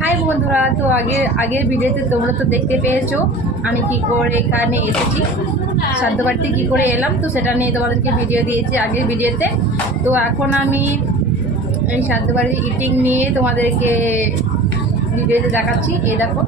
High বন্ধুরা, তো আগের ভিডিওতে তোমরা তো দেখতে পেয়েছো আমি কি করে এখানে এসেছি, সাধ্য বাড়িতে কী করে এলাম, তো সেটা নিয়ে তোমাদেরকে ভিডিও দিয়েছি আগের ভিডিওতে। তো এখন আমি এই সাধ্য বাড়ির ইটিং নিয়ে তোমাদেরকে ভিডিওতে দেখাচ্ছি। এই দেখো,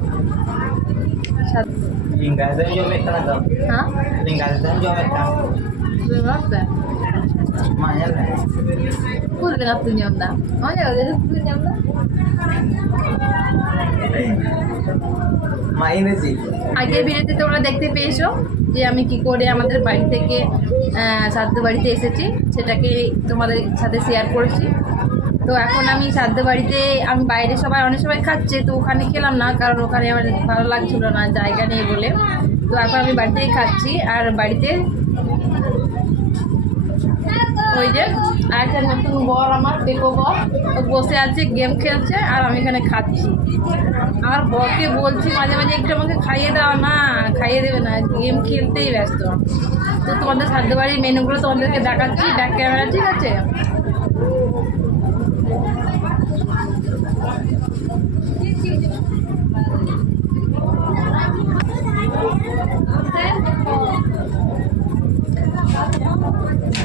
আগের ভিডিওতে তোমরা দেখতে পেয়েছো যে আমি কি করে আমাদের বাড়ি থেকে সাধ্য বাড়িতে এসেছি, সেটাকে তোমাদের সাথে শেয়ার করেছি। তো এখন আমি সাধ্য বাড়িতে, আমি বাইরে অনেক সবাই খাচ্ছে, তো ওখানে খেলাম না, কারণ ওখানে আমার ভালো লাগছিল না, জায়গা নেই বলে। তো এখন আমি বাড়িতেই খাচ্ছি। আর বাড়িতে ওই যে একটা নতুন বর, আমার টেকো বর, ও বসে আছে, গেম খেলছে, আর আমি এখানে খাচ্ছি। আমার বরকে বলছি মাঝে মাঝে একটু আমাকে খাইয়ে দাও, না খাইয়ে দেবে না, গেম খেলতেই ব্যস্ত। তো তোমাদের সাধ্য বাড়ির মেনুগুলো তোমাদেরকে দেখাচ্ছি ব্যাক ক্যামেরা, ঠিক আছে?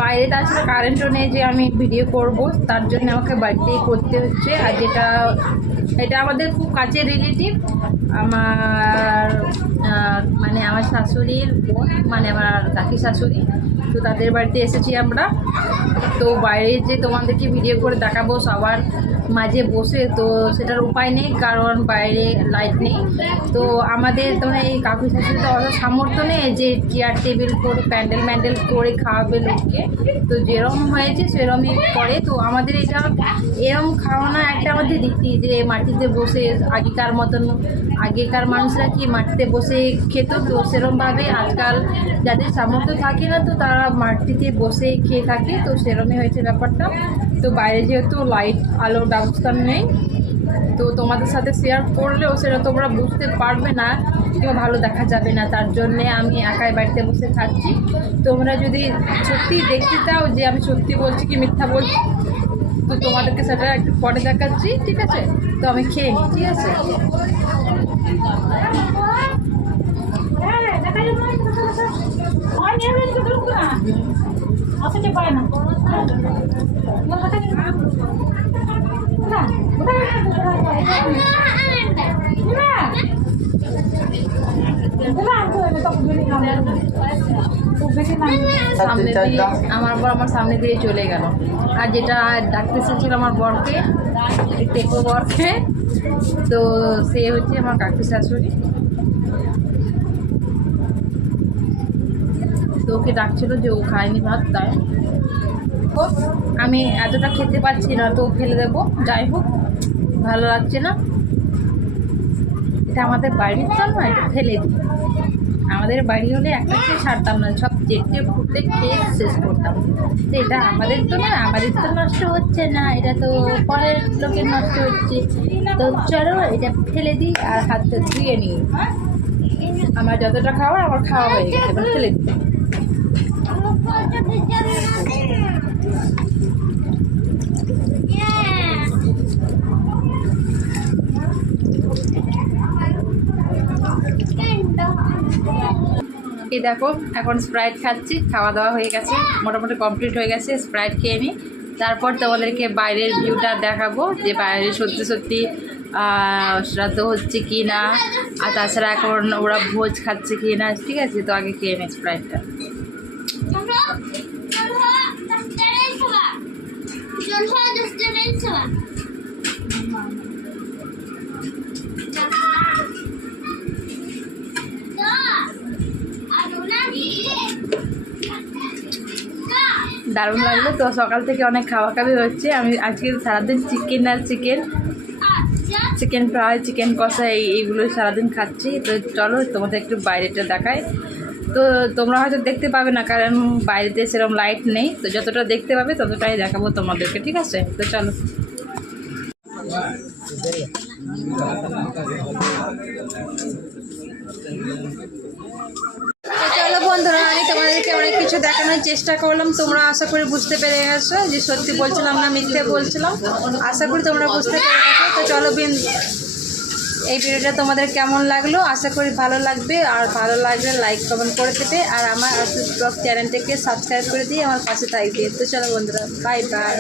বাইরে তাছাড়া কারেন্টও নেই যে আমি ভিডিও করব, তার জন্য আমাকে বাড়িতেই করতে হচ্ছে। আর এটা আমাদের খুব কাছের রিলেটিভ, আমার শাশুড়ির বোন, আমার কাকি শাশুড়ি। তো তাদের বাড়িতে এসেছি আমরা। তো বাইরে যে তোমাদেরকে ভিডিও করে দেখাবো সবার মাঝে বসে, তো সেটার উপায় নেই, কারণ বাইরে লাইট নেই। তো আমাদের এই কাকু শাশুড়ি তো অত সামর্থ্য নেই যে চেয়ার টেবিল করে প্যান্ডেল করে খাওয়াবে লোককে। তো যেরকম হয়েছে সেরকমই করে। তো আমাদের এটা এরকম খাওয়ানো একটা আমাদের রীতি, যে মাটিতে বসে আগেকার মানুষরা কি মাটিতে বসে খেত, তো সেরকমভাবে আজকাল যাদের সামর্থ্য থাকে না, তো তারা মাটিতে বসে খেয়ে থাকে। তো সেরকমই হয়েছে ব্যাপারটা। তো বাইরে যেহেতু লাইট আলোর ব্যবস্থা নেই, তো তোমাদের সাথে শেয়ার করলেও সেটা তোমরা বুঝতে পারবে না কিংবা ভালো দেখা যাবে না, তার জন্যে আমি একাই বাড়িতে বসে খাচ্ছি। তোমরা যদি সত্যি দেখতে চাও যে আমি সত্যি বলছি কি মিথ্যা বলছি, তো তোমাদেরকে সেটা একটু পরে দেখাচ্ছি, ঠিক আছে? তো আমি খেয়ে নিই, ঠিক আছে? আমার সামনে দিয়ে চলে গেল। আর যেটা ডাকতে এসেছিল আমার বরকে, টেকো বরকে, তো সে হচ্ছে আমার কাকি শাশুড়ি। তো ওকে ডাকছিল যে ও খায়নি ভাত, তাই আমি এতটা খেতে পারছি না, তো ফেলে দেবো। যাই হোক, ভালো লাগছে না। এটা আমাদের বাড়ির তো না, এটা ফেলে দিই। আমাদের বাড়ি হলে একটা খেয়ে ছাড়তাম না, সব চেটে ফুটে খেয়ে শেষ করতাম। তো এটা আমাদের তো না, আমাদের তো নষ্ট হচ্ছে না, এটা তো পরের লোকের নষ্ট হচ্ছে। তো চলো এটা ফেলে দিই আর হাতটা ধুয়ে নিই। আমার যতটা খাওয়ার আমার খাওয়া হয়ে গেছে, এবার ফেলে দিই। এই দেখো, এখন স্প্রাইট খাচ্ছি। খাওয়া দাওয়া হয়ে গেছে, মোটামুটি কমপ্লিট হয়ে গেছে। স্প্রাইট খেয়ে নিই, তারপর তোমাদেরকে বাইরের ভিউটা দেখাবো, যে বাইরে সত্যি সত্যি শ্রাদ্ধ হচ্ছে কি না, আর তাছাড়া এখন ওরা ভোজ খাচ্ছে কি না, ঠিক আছে? তো আগে খেয়ে নিই স্প্রাইটটা। দারুণ লাগলো। তো সকাল থেকে অনেক খাওয়া হচ্ছে। আমি আজকে সারাদিন চিকেন ফ্রাই, চিকেন কষা এইগুলো সারাদিন খাচ্ছি। তো চলো তোমাদের একটু বাইরেটা দেখাই। তো তোমরা হয়তো দেখতে পাবে না, কারণ বাইরেতে সেরকম লাইট নেই। তো যতটা দেখতে পাবে ততটাই দেখাবো তোমাদেরকে, ঠিক আছে? তো চলো। চলো বন্ধুরা, আমি তোমাদেরকে অনেক কিছু দেখানোর চেষ্টা করলাম, তোমরা আশা করি বুঝতে পেরে গেছো যে সত্যি বলছিলাম না মিথ্যে বলছিলাম। আশা করি তোমরা বুঝতে পেরে গেছো। তো চলো এই ভিডিওটা তোমাদের কেমন লাগলো, আশা করি ভালো লাগবে। আর ভালো লাগলে লাইক কমেন্ট করে দেবে, আর আমার আশুষ ব্লগ চ্যানেলটাকে সাবস্ক্রাইব করে দিয়ে আমার পাশে থাকবে। তো চলো বন্ধুরা, বাই বাই।